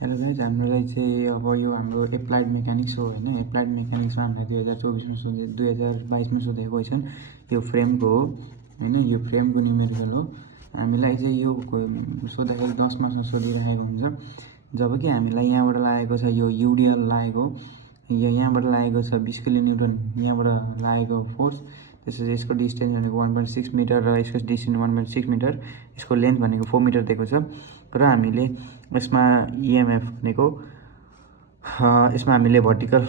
Hello guys, हामीलाई चाहिँ अब यो हाम्रो एप्लाइड मेकानिक्स हो होइन। एप्लाइड मेकानिक्समा हामीलाई 2024मा सोधे 2022मा सोधेको क्वेसन यो फ्रेमको हो होइन। यो फ्रेमको न्युमेरिकल हो। हामीलाई चाहिँ यो सोद्धाखेरि 10 मार्क्समा सोधिरहेको हुन्छ। जब कि हामीलाई यहाँबाट लागेको छ यो युडिएल लागेको, यहाँबाट लागेको छ 20 किलोन्युटन, यहाँबाट लागेको फोर्स। त्यसपछि यसको डिस्टेन्स भनेको 1.6 मिटर र यसको डिस्टेन्स 1.6 मिटर, यसको लेन्थ भनेको 4 मिटर दिएको छ। र हामीले यसमा इएमएफ भनेको यसमा हामीले भर्टिकल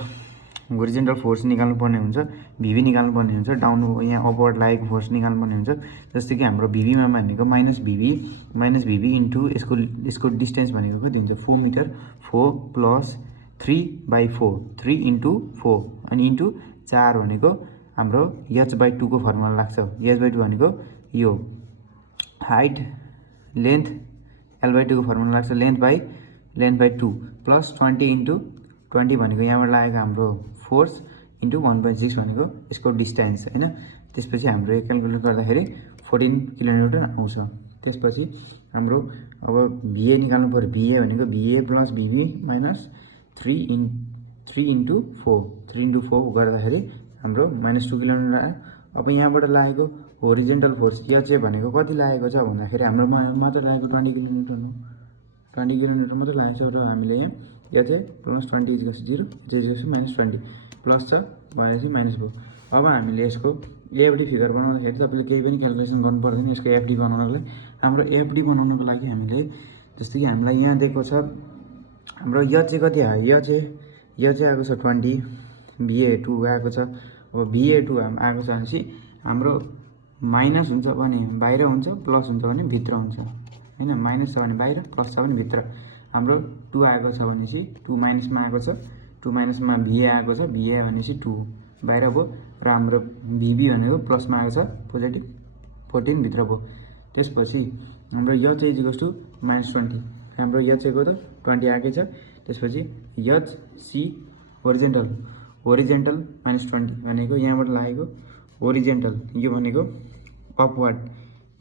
होरिजेन्टल फोर्स निकाल्नुपर्ने हुन्छ, भिभी निकाल्नुपर्ने हुन्छ, डाउन यहाँ अपवर्ड लागेको फोर्स निकाल्नुपर्ने हुन्छ। जस्तै कि हाम्रो भिभीमा भनेको माइनस भिभी इन्टु यसको डिस्टेन्स भनेको कति हुन्छ 4 मिटर, 4 प्लस 3/4, 3 इन्टु 4 अनि इन्टु 4 भनेको हाम्रो h/2 को फर्मुला लाग्छ। h/2 भनेको यो हाइट लेन्थ l/2 को फर्मुला लाग्छ, लेन्थ बाई 2 प्लस 20 इन्टु 20 भनेको यहाँबाट लागेको हाम्रो फोर्स इन्टु 1.6 भनेको यसको डिस्टेन्स होइन। त्यसपछि हाम्रो यो क्यालकुलेट गर्दाखेरि 14 किलोमिटर आउँछ। त्यसपछि हाम्रो अब भिए निकाल्नु पर्यो। भिए भनेको भिए प्लस भिभी माइनस 3 इन्टु 4 गर्दाखेरि हाम्रो -2 किलोमिटर आयो। अब यहाँबाट लागेको होरिजेन्टल फोर्स यहाँ चाहिँ भनेको कति लागेको छ भन्दाखेरि हाम्रो मात्र लागेको 20 किलोमिटर हो। 20 किलोमिटर मात्रै लागेको छ र हामीले यहाँ चाहिँ प्लस 20 इज 0, -20 प्लस छ भएपछि माइनस भयो। अब हामीले यसको एफडी फिगर बनाउँदाखेरि तपाईँले केही पनि क्यालकुलेसन गर्नु पर्दैन। यसको एफडी बनाउनको लागि हाम्रो एफडी बनाउनको लागि हामीले जस्तै कि हामीलाई यहाँ दिएको छ हाम्रो यो चाहिँ कति आयो, यो चाहिँ आएको छ 20, VA2 आएको छ। अब VA2 आएको छ भनेपछि हाम्रो माइनस हुन्छ भने बाहिर हुन्छ, प्लस हुन्छ भने भित्र हुन्छ होइन। माइनस छ भने बाहिर, प्लस छ भने भित्र। हाम्रो 2 आएको छ भनेपछि 2 माइनसमा आएको छ, 2 माइनसमा VA आएको छ, VA भनेपछि 2 बाहिर भयो र हाम्रो VB भनेको प्लसमा आएको छ, पोजिटिभ 14 भित्र भयो। त्यसपछि हाम्रो यो चाहिँ इक्वल्स टु -20, हाम्रो यो चाहिँ को त 20 आएकै छ। त्यसपछि HC होरिजेन्टल -20 भनेको यहाँबाट लागेको होरिजेन्टल, यो भनेको अपवर्ड,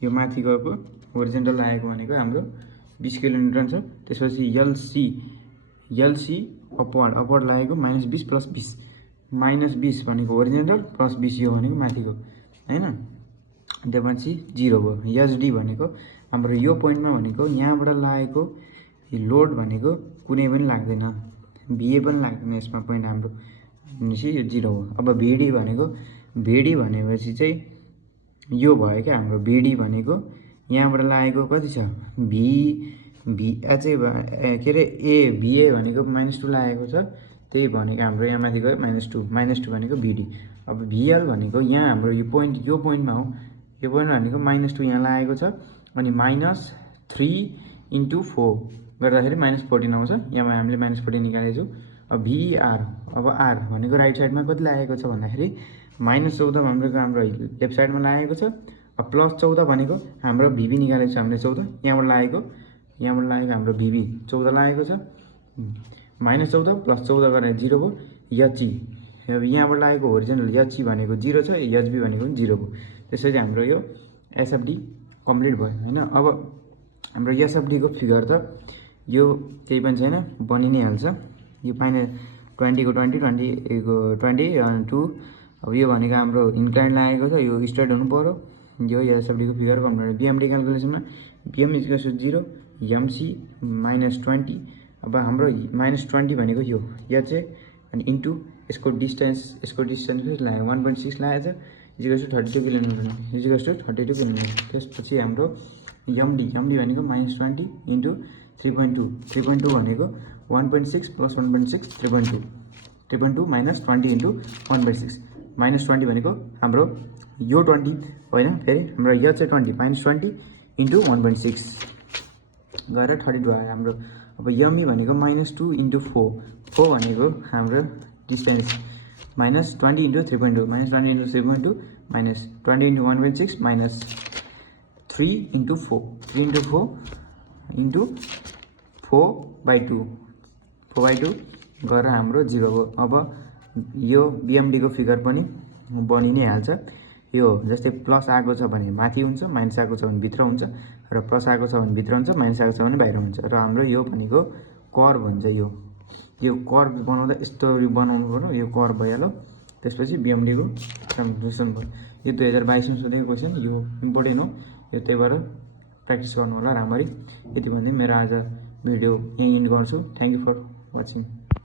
यो माथि गएको होरिजेन्टल लागेको भनेको हाम्रो 20 किलोमिटर छ। त्यसपछि LC अपवर्ड लागेको -20 प्लस 20, -20 भनेको होरिजेन्टल प्लस 20 यो भनेको माथिको होइन। त्यसपछि 0 भयो। HD भनेको हाम्रो यो पोइन्टमा भनेको यहाँबाट लागेको लोड भनेको कुनै पनि लाग्दैन, VA पनि लाग्दैन यसमा पोइन्ट हाम्रो भनेपछि यो 0 हो। अब VD भनेपछि चाहिँ यो भयो क्या हाम्रो VD भनेको यहाँबाट लागेको कति छ चाहिँ के अरे VA भनेको -2 लागेको छ, त्यही भनेको हाम्रो यहाँ माथि गयो -2 भनेको VD। अब VL भनेको यहाँ हाम्रो यो पोइन्टमा हो, यो पोइन्ट भनेको -2 यहाँ लागेको छ अनि -3 इन्टु 4 गर्दाखेरि -14 आउँछ। यहाँ हामीले -14 निकालेको छौँ। अब VR, अब R भनेको राइट साइडमा कति लागेको छ भन्दाखेरि -14 हाम्रो लेफ्ट साइडमा लागेको छ। अब +14 भनेको हाम्रो VB निकालेको छ हामीले 14, यहाँबाट लागेको हाम्रो VB 14 लागेको छ। -14 + 14 गरेर 0 भयो। HE अब यहाँबाट लागेको होरिजेन्टल HE भनेको 0 छ, HB भनेको पनि 0 भयो। त्यसैले हाम्रो यो SFD कम्प्लिट भयो होइन। अब हाम्रो SFD को फिगर त यो केही पनि छैन, बनि नै हाल्छ। यो 20 को 20 को 20 2। अब यो भनेको हाम्रो इन्क्लाइन लागेको छ, यो स्ट्रेट हुनु पर्यो। यो SFD को figure complete. BMD क्यालकुलेसनमा BM = 0, MC -20। अब हाम्रो -20 भनेको यो चाहिँ अनि इन्टु यसको डिस्टेन्स कति लाग्यो 1.6 लागेको छ, = 32 किलोमिटर, = 32 किलोमिटर। त्यसपछि हाम्रो MD भनेको -20 इन्टु 3.2 भनेको 1.6 + 1.6 3.2 -20 इन्टु 1/6 -20 भनेको हाम्रो यो 20 होइन, फेरि हाम्रो यो चाहिँ 20 -20 इन्टु 1.6 गरेर 32 आयो हाम्रो। अब ME भनेको -2 इन्टु 4 भनेको हाम्रो distance -20 into 3.2 -20 into 3.2 -20 into 1.6 -3 into 4 into 4/2 गरेर हाम्रो 0 हो। अब यो BMD को फिगर पनि बनि नै हाल्छ। यो जस्तै प्लस आएको छ भने माथि हुन्छ, माइनस आएको छ भने भित्र हुन्छ, र प्लस आएको छ भने भित्र हुन्छ, माइनस आएको छ भने बाहिर हुन्छ। र हाम्रो यो भनेको कर्भ भन्छ यो कर्भ बनाउँदा यस्तो बनाउनु पर्यो, यो कर्भ भइहाल्यो। त्यसपछि बिएमडीको ट्रान्सलेसन भयो। यो 2022 मा सोधेको क्वेसन, यो इम्पोर्टेन्ट हो, यो त्यही भएर प्र्याक्टिस गर्नु होला राम्ररी। यति भन्दै मेरो आज भिडियो यहीँ इन्ड गर्छु। Thank you for watching.